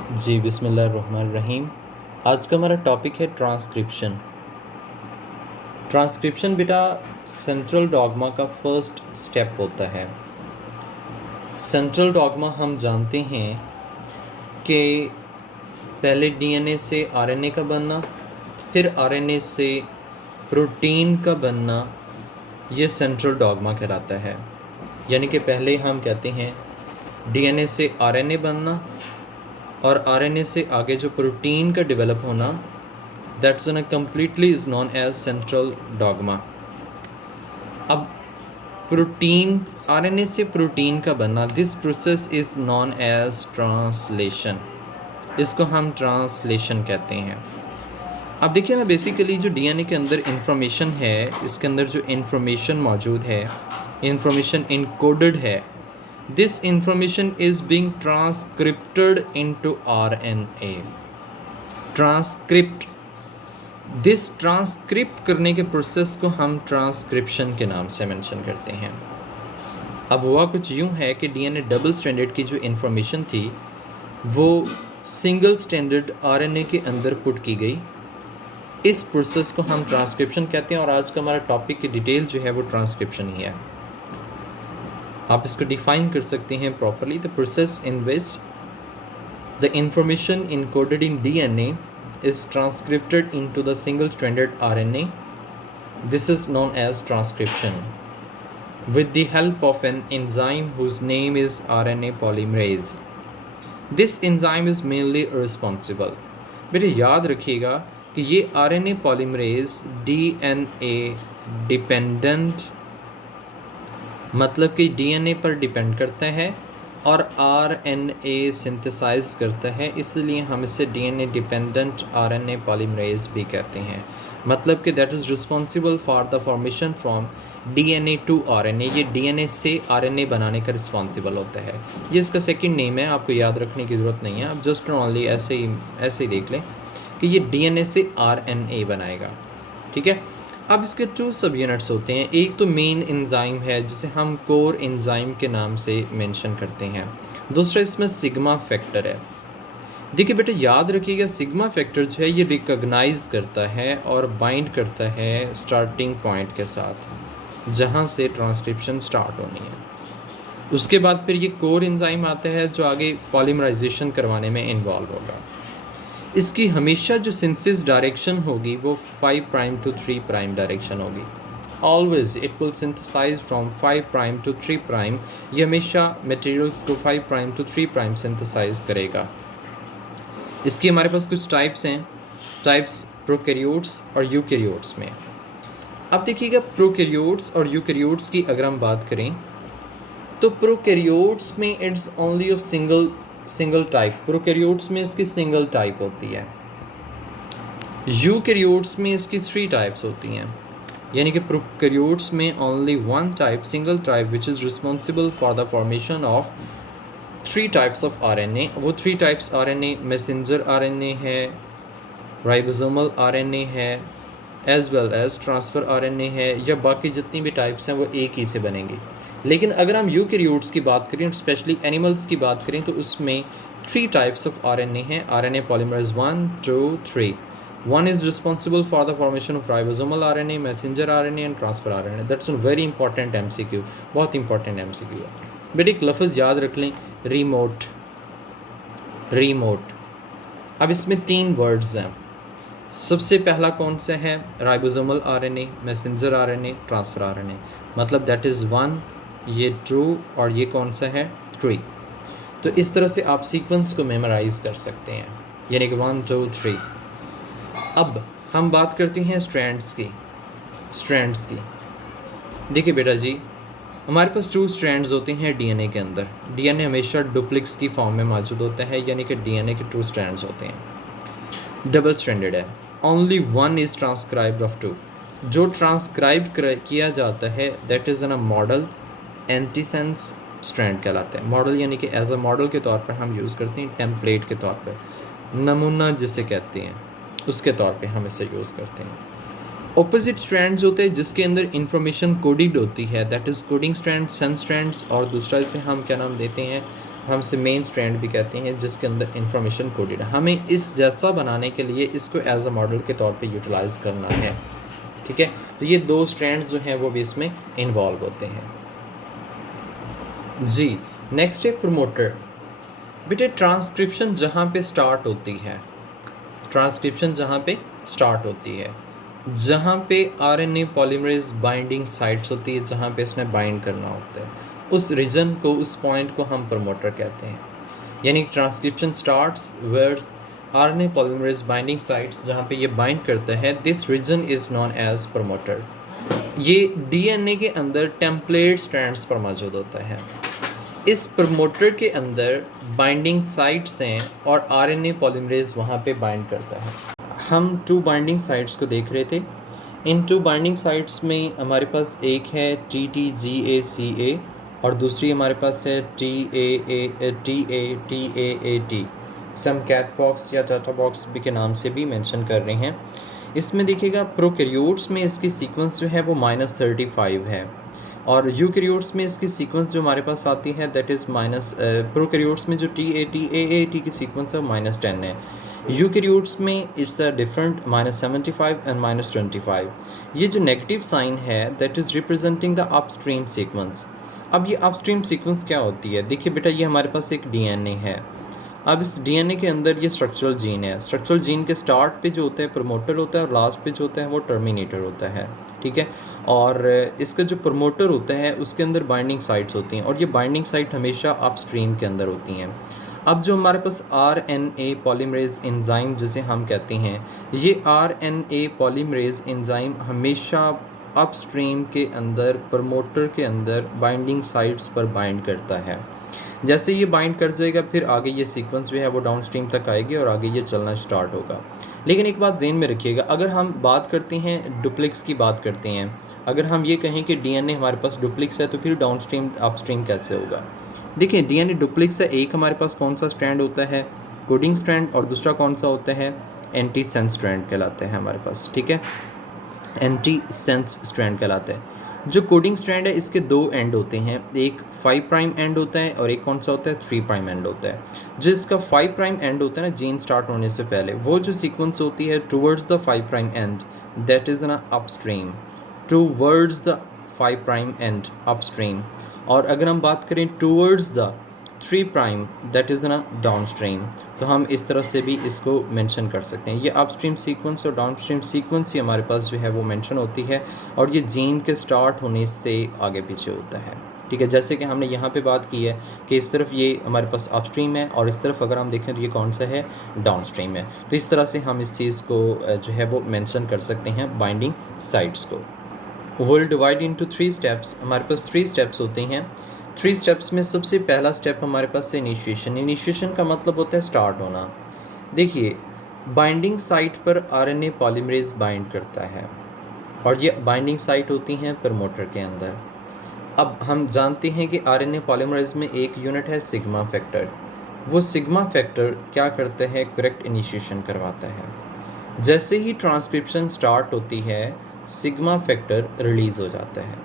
जी बिस्मिल्लाहिर्रहमानिर्रहीम। आज का हमारा टॉपिक है ट्रांसक्रिप्शन। ट्रांसक्रिप्शन बेटा सेंट्रल डॉग्मा का फर्स्ट स्टेप होता है। सेंट्रल डॉग्मा हम जानते हैं कि पहले डीएनए से आरएनए का बनना, फिर आरएनए से प्रोटीन का बनना, ये सेंट्रल डॉग्मा कहलाता है। यानी कि पहले हम कहते हैं डीएनए से आरएनए बनना और आरएनए से आगे जो प्रोटीन का डेवलप होना, that's completely is known as central dogma. अब प्रोटीन, आरएनए से प्रोटीन का बनना, this process is known as translation. इसको हम ट्रांसलेशन कहते हैं। अब देखिए ना, बेसिकली जो डीएनए के अंदर इंफॉर्मेशन है, इसके अंदर जो इंफॉर्मेशन मौजूद है, इंफॉर्मेशन इनकोडेड है, this information is being transcripted into RNA. This transcript करने के प्रोसेस को हम ट्रांसक्रिप्शन के नाम से मेंशन करते हैं। अब हुआ कुछ यूं है कि डीएनए डबल स्ट्रैंडेड की जो इंफॉर्मेशन थी वो सिंगल स्ट्रैंडेड आरएनए के अंदर पुट की गई। इस प्रोसेस को हम ट्रांसक्रिप्शन कहते हैं और आज का हमारा टॉपिक की डिटेल जो है वो ट्रांसक्रिप्शन ही है। आप इसको डिफाइन कर सकते हैं properly, the process in which the information encoded in DNA is transcripted into the single stranded RNA. This is known as transcription with the help of an enzyme whose name is RNA polymerase. This enzyme is mainly responsible. बेटे याद रखिएगा कि ये RNA polymerase DNA dependent, मतलब कि DNA पर depend करता है और आरएनए सिंथेसाइज करता है, इसलिए हम इसे डीएनए डिपेंडेंट आरएनए पॉलीमरेज भी कहते हैं। मतलब कि that is responsible for the formation from DNA to RNA. ये डीएनए से आरएनए बनाने का रिस्पॉन्सिबल होता है। ये इसका सेकंड नेम है, आपको याद रखने की ज़रूरत नहीं है, आप जस्ट ओनली ऐसे ही देख लें कि ये डीएनए से आरएनए बनाएगा। ठीक है। अब इसके 2 सब यूनिट्स होते हैं। एक तो मेन एंजाइम है जिसे हम कोर एंजाइम के नाम से मेंशन करते हैं। दूसरा इसमें सिग्मा फैक्टर है। देखिए बेटा याद रखिएगा, सिग्मा फैक्टर जो है ये रिकॉग्नाइज करता है और बाइंड करता है स्टार्टिंग पॉइंट के साथ जहाँ से ट्रांसक्रिप्शन स्टार्ट होनी है। उसके बाद फिर ये कोर एंजाइम आता है जो आगे पॉलीमराइजेशन करवाने में इन्वॉल्व होगा। इसकी हमेशा जो सिंथेसिस डायरेक्शन होगी वो 5 प्राइम टू 3 प्राइम डायरेक्शन होगी। Always it will synthesize from 5 prime to 3 prime. ये हमेशा मटेरियल्स को 5 प्राइम टू 3 प्राइम सिंथेसाइज करेगा। इसकी हमारे पास कुछ टाइप्स हैं, टाइप्स प्रोकैरियोट्स और यूकैरियोट्स में। अब देखिएगा, प्रोकैरियोट्स और यूकैरियोट्स की अगर हम बात करें तो प्रोकैरियोट्स में it's only of single type. Prokaryotes में इसकी सिंगल टाइप होती है। यूकैरियोट्स में इसकी 3 टाइप्स होती हैं। यानी कि प्रोकैरियोट्स में only 1 type, single type, which is responsible for the formation of 3 types of RNA. वो 3 टाइप्स आरएनए मैसेंजर आरएनए है, राइबोसोमल आरएनए है, as well as transfer RNA है, या बाकी जितनी भी टाइप्स हैं वो एक ही से बनेंगी। लेकिन अगर हम यूकैरियोट्स की बात करें, स्पेशली एनिमल्स की बात करें, तो उसमें 3 टाइप्स ऑफ आरएनए हैं। RNA polymerase 1, 2, 3। 1 is responsible for the formation of ribosomal RNA, messenger RNA and transfer RNA. That's a very important MCQ, बहुत इंपॉर्टेंट MCQ है। बेटे एक लफ्ज़ याद रख लें, रिमोट। रिमोट। अब इसमें 3 वर्ड्स हैं। सबसे पहला कौन सा है? Ribosomal RNA, messenger RNA, transfer RNA. मतलब दैट इज़ 1, ये 2 और ये कौन सा है? 3। तो इस तरह से आप सीक्वेंस को मेमोराइज़ कर सकते हैं, यानी कि 1, 2, 3। अब हम बात करते हैं स्ट्रैंड्स की। देखिए बेटा जी, हमारे पास 2 स्ट्रैंड्स होते हैं डीएनए के अंदर। डीएनए हमेशा डुप्लेक्स की फॉर्म में मौजूद होता है, यानी कि डीएनए के 2 स्ट्रैंड्स होते हैं। डबल स्ट्रैंडेड है, ओनली 1 इज़ ट्रांसक्राइब्ड ऑफ 2। जो ट्रांसक्राइब किया जाता है that is an a model antisense strand कहलाता है। मॉडल यानी कि एज अ मॉडल के तौर पर हम यूज़ करते हैं, टेम्पलेट के तौर पर, नमूना जिसे कहते हैं, उसके तौर पे हम इसे यूज़ करते हैं। ऑपोजिट स्ट्रैंड्स होते हैं जिसके अंदर इंफॉर्मेशन कोडेड होती है, that is coding strand, sense strands, और दूसरा इसे हम क्या नाम देते हैं? हम इसे मेन स्ट्रैंड भी कहते हैं, जिसके अंदर इंफॉर्मेशन कोडेड है। हमें इस जैसा बनाने के लिए इसको एज अ मॉडल के तौर पे यूटिलाइज करना है, ठीक है। तो ये 2 स्ट्रैंड्स जो हैं वो भी इसमें इन्वॉल्व होते हैं जी। नेक्स्ट है प्रमोटर। बेटे ट्रांसक्रिप्शन जहाँ पे स्टार्ट होती है, ट्रांसक्रिप्शन जहाँ पे स्टार्ट होती है, जहाँ पे आरएनए पॉलीमरेज बाइंडिंग साइट्स होती है, जहाँ पे इसने बाइंड करना होता है, उस रीजन को, उस पॉइंट को हम प्रमोटर कहते हैं। यानी transcription starts where RNA polymerase binding sites, जहाँ पे ये बाइंड करता है, this region is known as promoter. ये डीएनए के अंदर टेम्पलेट स्ट्रैंड्स पर मौजूद होता है। इस प्रमोटर के अंदर बाइंडिंग साइट्स हैं और आरएनए पॉलीमरेज वहाँ पे बाइंड करता है। हम 2 बाइंडिंग साइट्स को देख रहे थे। इन 2 बाइंडिंग साइट्स में हमारे पास एक है TTGACA और दूसरी हमारे पास है TAAT। इसे हम कैट बॉक्स या टाटा बॉक्स भी के नाम से भी मेंशन कर रहे हैं। इसमें देखिएगा प्रोकैरियोट्स में इसकी सीक्वेंस जो है वो -35 है और यूकैरियोट्स में इसकी सीक्वेंस जो हमारे पास आती है दैट इज़ प्रोकैरियोट्स में जो TAT की सीक्वेंस है -10 है। यूकैरियोट्स में इट्स अ डिफरेंट -75 एंड -25। ये जो नेगेटिव साइन है that is representing the upstream sequence. अब ये अपस्ट्रीम सीक्वेंस क्या होती है? देखिए बेटा, ये हमारे पास एक डीएनए है। अब इस डीएनए के अंदर ये स्ट्रक्चरल जीन है। स्ट्रक्चरल जीन के स्टार्ट पे जो होता है प्रमोटर होता है और लास्ट पे जो होता है वो टर्मिनेटर होता है, ठीक है। और इसका जो प्रमोटर होता है उसके अंदर बाइंडिंग साइट्स होती हैं और ये बाइंडिंग साइट हमेशा अपस्ट्रीम के अंदर होती हैं। अब जो हमारे पास आरएनए पॉलीमरेज एंजाइम जिसे हम कहते हैं, ये आरएनए पॉलीमरेज एंजाइम हमेशा अपस्ट्रीम के अंदर प्रमोटर के अंदर बाइंडिंग साइट्स पर बाइंड करता है। जैसे ये बाइंड कर जाएगा फिर आगे ये सीक्वेंस जो है वो डाउनस्ट्रीम तक आएगी और आगे ये चलना स्टार्ट होगा। लेकिन एक बात ज़हन में रखिएगा, अगर हम बात करते हैं डुप्लेक्स की बात करते हैं, अगर हम ये कहें कि डीएनए हमारे पास डुप्लेक्स है तो फिर डाउनस्ट्रीम अपस्ट्रीम कैसे होगा? देखिए, डीएनए डुप्लेक्स है, एक हमारे पास कौन सा स्ट्रैंड होता है, कोडिंग स्ट्रैंड, और दूसरा कौन सा होता है, एंटी सेंस स्ट्रैंड कहलाता है हमारे पास, ठीक है। एंटी सेंस स्ट्रैंड कहलाता है। जो कोडिंग स्ट्रैंड है इसके 2 एंड होते हैं, एक 5 प्राइम एंड होता है और एक कौन सा होता है, 3 प्राइम एंड होता है। जिसका 5 प्राइम एंड होता है ना, जीन स्टार्ट होने से पहले, वो जो सीक्वेंस होती है towards the 5 prime and that is an upstream, towards the 5 prime and upstream. और अगर हम बात करें towards the 3 prime that is an downstream, तो हम इस तरह से भी इसको मेंशन कर सकते हैं। ये अपस्ट्रीम सीक्वेंस और डाउनस्ट्रीम सीक्वेंस ही हमारे पास जो है वो मेंशन होती है और ये जीन के स्टार्ट होने से आगे पीछे होता है, ठीक है। जैसे कि हमने यहाँ पे बात की है कि इस तरफ ये हमारे पास अपस्ट्रीम है और इस तरफ अगर हम देखें तो ये कौन सा है, डाउनस्ट्रीम है। तो इस तरह से हम इस चीज़ को जो है वो मेंशन कर सकते हैं बाइंडिंग साइट्स को। Will divide into 3 steps. हमारे पास 3 स्टेप्स होते हैं। 3 स्टेप्स में सबसे पहला स्टेप हमारे पास है इनिशिएशन। इनिशिएशन का मतलब होता है स्टार्ट होना। देखिए, बाइंडिंग साइट पर आरएनए पॉलीमरेज बाइंड करता है और ये बाइंडिंग साइट होती हैं प्रमोटर के अंदर। अब हम जानते हैं कि आरएनए पॉलीमरेज में एक यूनिट है सिग्मा फैक्टर। वो सिग्मा फैक्टर क्या करता है, करेक्ट इनिशिएशन करवाता है। जैसे ही ट्रांसक्रिप्शन स्टार्ट होती है सिग्मा फैक्टर रिलीज़ हो जाता है,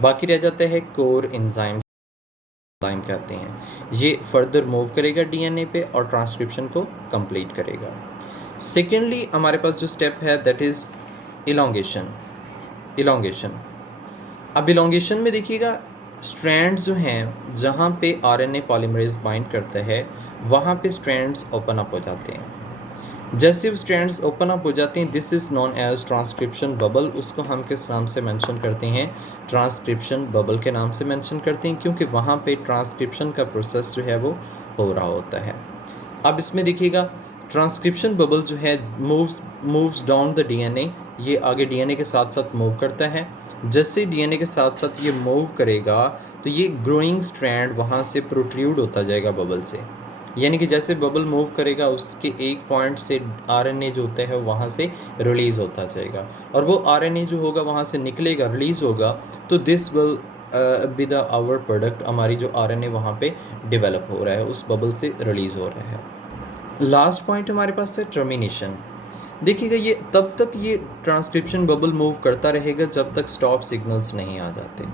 बाकी रह जाता है कोर एंजाइम कहते हैं। ये फर्दर मूव करेगा डीएनए पे और ट्रांसक्रिप्शन को कंप्लीट करेगा। सेकेंडली हमारे पास जो स्टेप है दैट इज़ इलोंगेशन। अब इलोंगेशन में देखिएगा, स्ट्रैंड्स जो हैं जहाँ पे आरएनए पॉलीमरेज बाइंड करता है वहाँ पे स्ट्रैंड्स ओपन अप हो जाते हैं। जैसे वो स्ट्रैंड्स ओपन अप हो जाते हैं this is known as transcription bubble. उसको हम किस नाम से मेंशन करते हैं, ट्रांसक्रिप्शन बबल के नाम से मेंशन करते हैं, क्योंकि वहाँ पे ट्रांसक्रिप्शन का प्रोसेस जो है वो हो रहा होता है। अब इसमें देखिएगा, ट्रांसक्रिप्शन बबल जो है मूव्स डाउन द डीएनए। ये आगे डीएनए के साथ साथ मूव करता है। जैसे डीएनए के साथ साथ ये मूव करेगा तो ये ग्रोइंग स्ट्रैंड वहाँ से प्रोट्रूड होता जाएगा बबल से। यानी कि जैसे बबल मूव करेगा उसके एक पॉइंट से आरएनए जो होता है वहाँ से रिलीज़ होता जाएगा और वो आरएनए जो होगा वहाँ से निकलेगा, रिलीज़ होगा, तो this will be the our product. हमारी जो आरएनए वहाँ पे डेवलप हो रहा है उस बबल से रिलीज़ हो रहा है। लास्ट पॉइंट हमारे पास है टर्मिनेशन। देखिएगा, ये तब तक ये ट्रांसक्रिप्शन बबल मूव करता रहेगा जब तक स्टॉप सिग्नल्स नहीं आ जाते।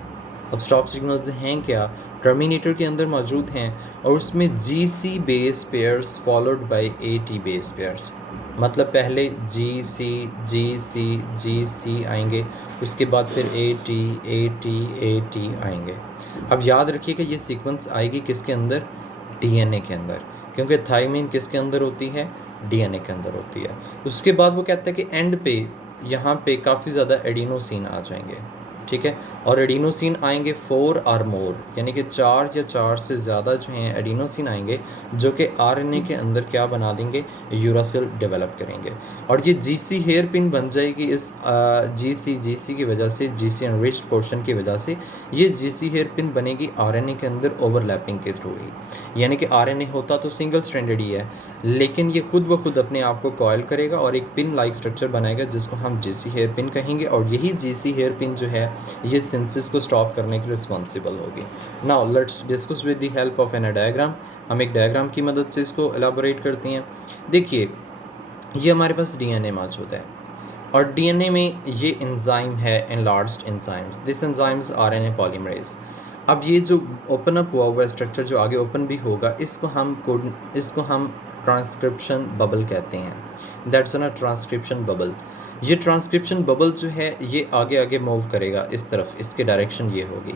अब स्टॉप सिग्नल्स हैं क्या, टर्मिनेटर के अंदर मौजूद हैं और उसमें GC base pairs followed by AT base pairs. मतलब पहले GC GC GC आएंगे, उसके बाद फिर AT AT AT आएंगे। अब याद रखिएगा ये सीक्वेंस आएगी किसके अंदर, DNA के अंदर, क्योंकि थाइमिन किसके अंदर होती है, DNA के अंदर होती है। उसके बाद वो कहता है कि एंड पे यहाँ पे काफ़ी ज़्यादा एडिनोसिन आ जाएंगे, ठीक है। और एडिनोसिन आएंगे 4 और मोर, यानी कि 4 या 4 से ज़्यादा जो हैं एडिनोसिन आएंगे, जो कि RNA के अंदर क्या बना देंगे, यूरासिल डेवलप करेंगे। और ये GC हेयर पिन बन जाएगी इस GC की वजह से, GC एनरिच्ड पोर्शन की वजह से ये GC हेयर पिन बनेगी RNA के अंदर ओवरलैपिंग के थ्रू ही। यानी कि RNA होता तो सिंगल स्ट्रैंडेड ही है, लेकिन ये खुद ब खुद अपने आप को कॉयल करेगा और एक पिन लाइक स्ट्रक्चर बनाएगा जिसको हम GC हेयर पिन कहेंगे। और यही GC हेयर पिन जो है ये सिंथेसिस को स्टॉप करने के रिस्पॉन्सिबल होगी। Now let's discuss with the help of an diagram. हम एक डायग्राम की मदद से इसको एलाबोरेट करते हैं। देखिए ये हमारे पास DNA मौजूद है और DNA में ये एंजाइम है enlarged enzymes, this enzymes RNA polymerase. अब ये जो ओपन अप हुआ हुआ स्ट्रक्चर जो आगे ओपन भी होगा, इसको हम ट्रांसक्रिप्शन बबल कहते हैं। That's a transcription bubble. ये ट्रांसक्रिप्शन बबल जो है ये आगे आगे मूव करेगा इस तरफ, इसके डायरेक्शन ये होगी।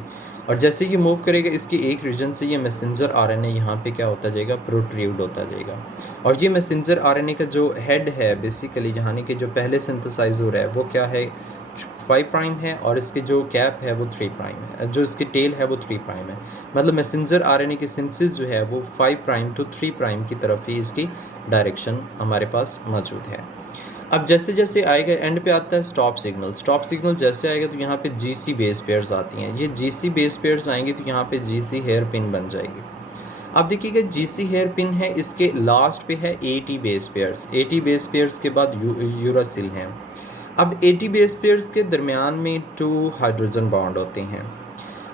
और जैसे ये मूव करेगा इसकी एक रीजन से ये मैसेंजर RNA यहाँ पे क्या होता जाएगा, प्रोट्रूड होता जाएगा। और ये मैसेंजर RNA का जो हेड है बेसिकली, यानी कि जो पहले सिंथेसाइज हो रहा है वो क्या है, 5 प्राइम है, और इसके जो कैप है वो 3 प्राइम है, जो इसकी टेल है वो 3 प्राइम है। मतलब मैसेंजर RNA की सिंथेसिस जो है वो 5 प्राइम टू 3 प्राइम की तरफ ही इसकी डायरेक्शन हमारे पास मौजूद है। अब जैसे जैसे आएगा एंड पे आता है स्टॉप सिग्नल। स्टॉप सिग्नल जैसे आएगा तो यहाँ पे GC बेस पेयर्स आती हैं। ये GC बेस पेयर्स आएंगी तो यहाँ पे GC हेयर पिन बन जाएगी। अब देखिएगा GC हेयर पिन है, इसके लास्ट पे है AT base pairs. AT base pairs के बाद यूरासिल हैं। अब AT बेस पेयर्स के दरमियान में 2 हाइड्रोजन बॉन्ड होते हैं।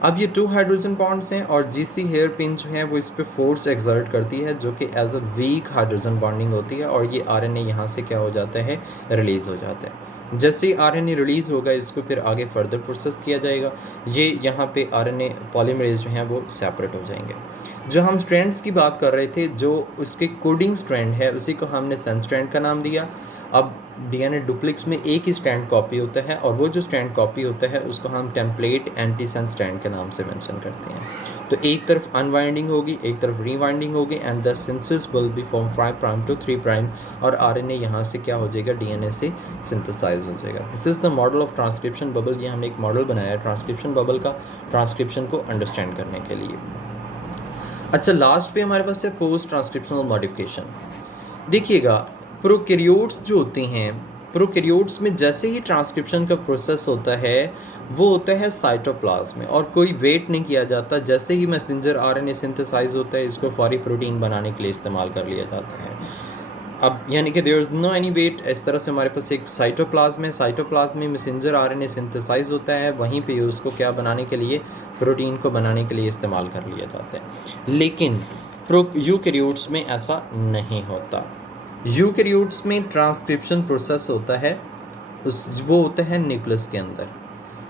अब ये 2 हाइड्रोजन बॉन्ड्स हैं और GC हेयर पिन जो है वो इस पर फोर्स एक्सर्ट करती है, जो कि as a weak hydrogen bonding होती है, और ये RNA यहाँ से क्या हो जाता है, रिलीज़ हो जाता है। जैसे ही RNA रिलीज़ होगा इसको फिर आगे फर्दर प्रोसेस किया जाएगा। ये यहाँ पे RNA पॉलीमरेज जो हैं वो सेपरेट हो जाएंगे। जो हम स्ट्रैंड्स की बात कर रहे थे, जो उसके कोडिंग स्ट्रैंड है उसी को हमने सन स्ट्रैंड का नाम दिया। अब DNA डुप्लेक्स में एक ही स्ट्रैंड कॉपी होता है और वो जो स्ट्रैंड कॉपी होता है उसको हम टेम्पलेट एंटीसेंस स्ट्रैंड के नाम से मेंशन करते हैं। तो एक तरफ अनवाइंडिंग होगी, एक तरफ रीवाइंडिंग होगी, and the synthesis will be from 5 prime to 3 prime, और RNA यहाँ से क्या हो जाएगा, DNA से सिंथेसाइज हो जाएगा। This is the model of transcription bubble. ये हमने एक मॉडल बनाया है ट्रांसक्रिप्शन बबल का, ट्रांसक्रिप्शन को अंडरस्टैंड करने के लिए। अच्छा, लास्ट पे हमारे पास है पोस्ट ट्रांसक्रिप्शनल मॉडिफिकेशन। देखिएगा प्रोकैरियोट्स जो होते हैं, प्रोकैरियोट्स में जैसे ही ट्रांसक्रिप्शन का प्रोसेस होता है वो होता है साइटोप्लाज्म में, और कोई वेट नहीं किया जाता। जैसे ही मैसेंजर RNA सिंथेसाइज होता है इसको फौरी प्रोटीन बनाने के लिए इस्तेमाल कर लिया जाता है। अब यानी कि there is no any wait. इस तरह से हमारे पास एक साइटोप्लाज्म है, साइटोप्लाज्म में मैसेंजर RNA सिंथेसाइज होता है, वहीं पे उसको क्या बनाने के लिए, प्रोटीन को बनाने के लिए इस्तेमाल कर लिया जाता है। लेकिन यूकैरियोट्स में ऐसा नहीं होता। यूकैरियोट्स में ट्रांसक्रिप्शन प्रोसेस होता है वो होता है न्यूक्लियस के अंदर।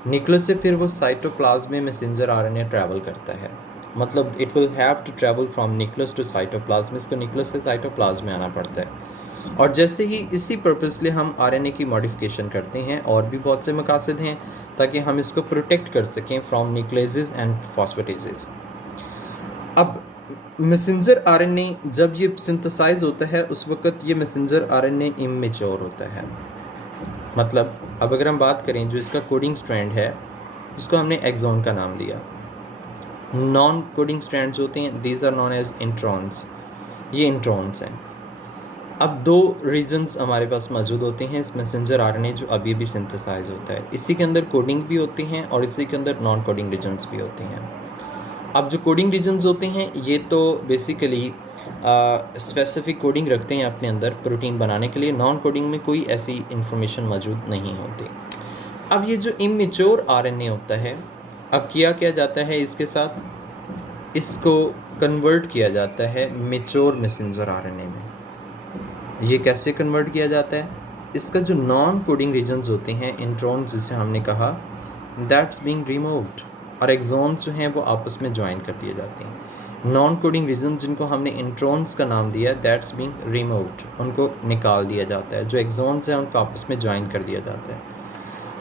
न्यूक्लियस से फिर वो साइटोप्लाज्म में मैसेंजर RNA ट्रैवल करता है। मतलब it will have to travel from nucleus to cytoplasm, इसको न्यूक्लियस से साइटोप्लाज्म में आना पड़ता है। और जैसे ही इसी पर्पस के लिए हम RNA की मॉडिफिकेशन करते हैं, और भी बहुत से मकासद हैं ताकि हम इसको प्रोटेक्ट कर सकें फ्रॉम न्यूक्लियसेस एंड फॉस्फेटेजेस। अब मैसेंजर RNA जब ये सिंथेसाइज होता है उस वक्त ये मैसेंजर RNA इमेच्योर होता है। मतलब अब अगर हम बात करें जो इसका कोडिंग स्ट्रैंड है उसको हमने एक्सॉन का नाम दिया। नॉन कोडिंग स्ट्रैंड्स होते हैं, these are known as introns, ये इंट्रॉन्स हैं। अब 2 रीजन्स हमारे पास मौजूद होते हैं इस मैसेंजर RNA जो अभी भी सिंथेसाइज होता है। इसी के अंदर कोडिंग भी होती हैं और इसी के अंदर नॉन कोडिंग रीजन्स भी होते हैं। अब जो कोडिंग रीजन्स होते हैं ये तो बेसिकली स्पेसिफिक कोडिंग रखते हैं अपने अंदर प्रोटीन बनाने के लिए। नॉन कोडिंग में कोई ऐसी इंफॉर्मेशन मौजूद नहीं होती। अब ये जो इमेच्योर RNA होता है, अब किया जाता है इसके साथ, इसको कन्वर्ट किया जाता है मैच्योर मैसेंजर RNA में। ये कैसे कन्वर्ट किया जाता है, इसका जो नॉन कोडिंग रीजन्स होते हैं इंट्रॉन्स जिसे हमने कहा, दैट्स बीइंग रिमूव्ड। और एक्सॉन्स जो हैं वो आपस में ज्वाइन कर दिए जाते हैं। नॉन कोडिंग रीजन जिनको हमने इंट्रॉन्स का नाम दिया, दैट्स बीइंग रिमूव्ड, उनको निकाल दिया जाता है। जो एक्सॉन्स हैं उनको आपस में ज्वाइन कर दिया जाता है।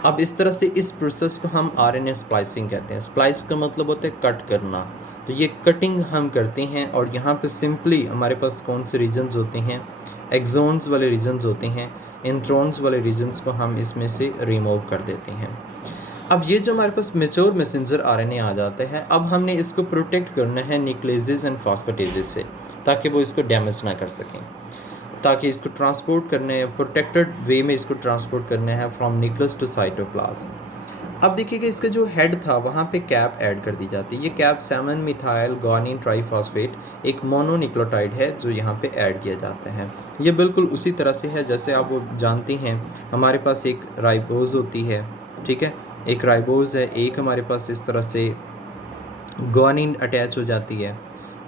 अब इस तरह से इस प्रोसेस को हम आरएनए स्प्लाइसिंग कहते हैं। स्प्लाइस का मतलब होता है कट करना। तो ये कटिंग हम करते हैं और यहाँ पे सिंपली हमारे पास कौन से रीजन्स होते हैं, एक्सॉन्स वाले रीजन्स होते हैं, इंट्रॉन्स वाले रीजन्स को हम इसमें से रिमूव कर देते हैं। अब ये जो हमारे पास मैच्योर मैसेंजर आरएनए आ जाता है, अब हमने इसको प्रोटेक्ट करना है न्यूक्लियेसेस एंड फॉस्फेटेजेस से, ताकि वो इसको डैमेज ना कर सकें, ताकि इसको ट्रांसपोर्ट करने प्रोटेक्टेड वे में इसको ट्रांसपोर्ट करना है फ्रॉम न्यूक्लियस टू साइटोप्लाज्म। अब देखिएगा इसका जो हेड था वहाँ पे कैप ऐड कर दी जाती है। ये कैप 7 मिथाइल गुआनिन ट्राइफॉस्फेट एक मोनोन्यूक्लियोटाइड है जो यहाँ पे ऐड किया जाता है। ये बिल्कुल उसी तरह से है जैसे आप वो जानते हैं हमारे पास एक राइबोज होती है, ठीक है, एक राइबोज है, एक हमारे पास इस तरह से गुआनिन अटैच हो जाती है।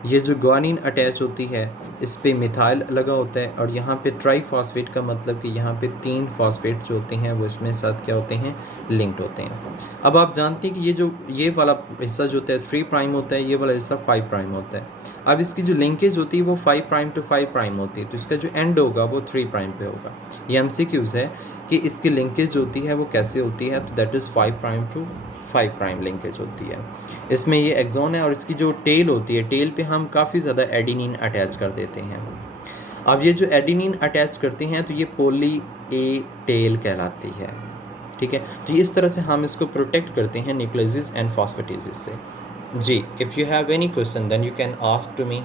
ये जो गुआनिन अटैच होती है इस पे मिथाइल लगा होता है और यहाँ पे ट्राइफॉस्फेट का मतलब कि यहाँ पे 3 फॉस्फेट जो होते हैं वो इसमें साथ क्या होते हैं, लिंक्ड होते हैं। अब आप जानते हैं कि ये वाला हिस्सा जो होता है 3 प्राइम होता है, ये वाला हिस्सा 5 प्राइम होता है। अब इसकी जो लिंकेज होती है वो 5 प्राइम टू 5 प्राइम होती है, तो इसका जो एंड होगा वो 3 प्राइम पे होगा। ये MCQs है कि इसकी लिंकेज होती है वो कैसे होती है, तो that is 5 prime to 5 prime linkage होती है। इसमें ये एक्सॉन है और इसकी जो टेल होती है, टेल पे हम काफ़ी ज़्यादा एडेनिन अटैच कर देते हैं। अब ये जो एडेनिन अटैच करते हैं तो ये पॉली ए टेल कहलाती है, ठीक है। तो इस तरह से हम इसको प्रोटेक्ट करते हैं न्यूक्लियेसेस एंड फॉस्फेटेजेस से। जी, if you have any question then you can ask to me.